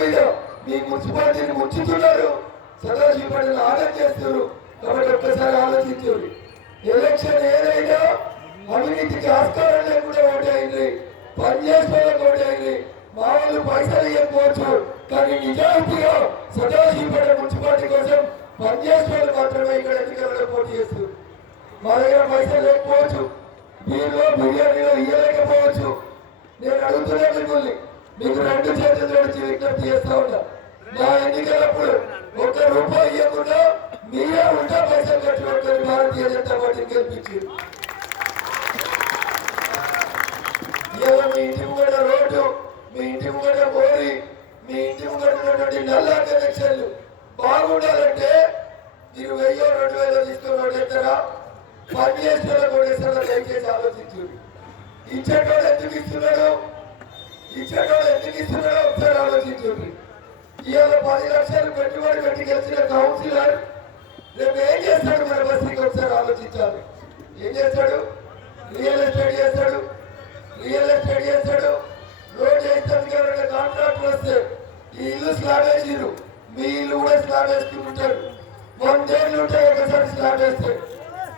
మీద మీ మున్సిపాలిటీని ముంచుతున్నారు, సదాశివపడిని ఆదరణ చేస్తున్నారు. కాబట్టి ఒక్కసారి ఆలోచించారు. ఎలక్షన్ ఏదైనా అవినీతికి ఆస్కారం లేకుండా ఓటైంది, పనిచేసే ఓటైంది. మా వాళ్ళు పైసలు ఇవ్వకపోవచ్చు, కానీ నిజాయితీగా సదాశివపడ మున్సిపాలిటీ కోసం పనిచేసే మాత్రమే ఇక్కడ ఎన్నికలలో పోటీ చేస్తారు. మా దగ్గర పైసలు లేకపోవచ్చు, మీరు బిర్యానీలో ఇవ్వలేకపోవచ్చు. నేను అడుగుతున్నా మిమ్మల్ని, మీకు 2 చేతులు జోడించి విజ్ఞప్తి చేస్తా ఉన్నా. నా ఎన్నికలప్పుడు 1 రూపాయి ఇవ్వకుండా మీరే ఉంటా పైసలు ఖర్చు పెట్టుకొని భారతీయ జనతా పార్టీని గెలిపించారు. ఇవాళ మీ ఇంటి ముంగట రోడ్డు, మీ ఇంటి ముంగట మోరీ, మీ ఇంటి ముంగట ఉన్నటువంటి నల్లా కనెక్షన్లు బాగుండాలంటే మీరు 1000-2000 తీసుకొని ఓటేస్తారా? పని చేసిన ఓటేస్తారా? దయచేసి ఆలోచించు. ఇచ్చేటోడు ఎందుకు ఇస్తున్నాడు, ఇచ్చేటోడు ఎందుకు ఇస్తున్నాడో ఒకసారి ఆలోచించండి. ఇవాళ 10 లక్షలు పెట్టుబడి పెట్టి గెలిచిన కౌన్సిలర్ రేపు ఏం చేస్తాడు మన బస్తీకి ఒకసారి ఆలోచించాలి. ఏం చేస్తాడు? రియల్ ఎస్టేట్ చేస్తాడు, రియల్ ఎస్టేట్ చేస్తాడు. రోడ్ వేస్తానికి ఎవరైనా కాంట్రాక్టర్ వస్తే ఈ ఇల్లు స్లాబ్ వేసిరు, మీ ఇల్లు కూడా స్లాబ్ వేసుకుంటారు. 100 ఏళ్ళు ఉంటాయి ఒకసారి స్లాబ్ వేస్తే.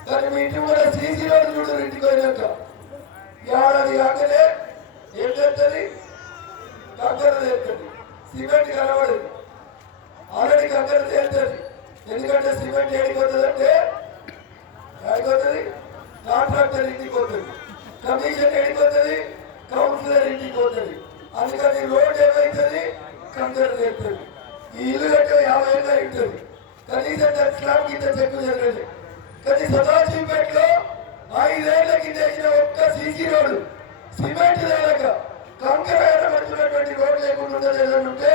కానీ మీ ఇంటి కూడా సీసీ రోడ్డు చూడరు. ఇంటికి పోయినాక ఏడాది కాకనే ఏం చేస్తుంది? కంకర చేస్తుంది, సిమెంట్ కనబడదు. ఆల్రెడీ కంకర చేస్తుంది. ఎందుకంటే సిమెంట్ ఏడిపోతుంది అంటే ఏడిపోతుంది, కాంట్రాక్టర్ ఇంటికి పోతుంది, కమిషన్ ఏడిపోతుంది, కౌన్సిలర్ ఇంటికి పోతుంది. అందుకని రోడ్ ఏమవుతుంది? కంకర చేస్తుంది. ఈ ఇల్లు కట్టే 50 ఏళ్ళు ఉంటుంది, కనీసం దాని స్లాబ్ కింద చెక్కు జరగదు. కానీ సదాశివపేటలో 5 ఏళ్ల కింద వేసిన ఒక్క సీసీ రోడ్డు సిమెంట్ లేక కంకర పడుతున్నటువంటి రోడ్డు లేకుండా ఉంటే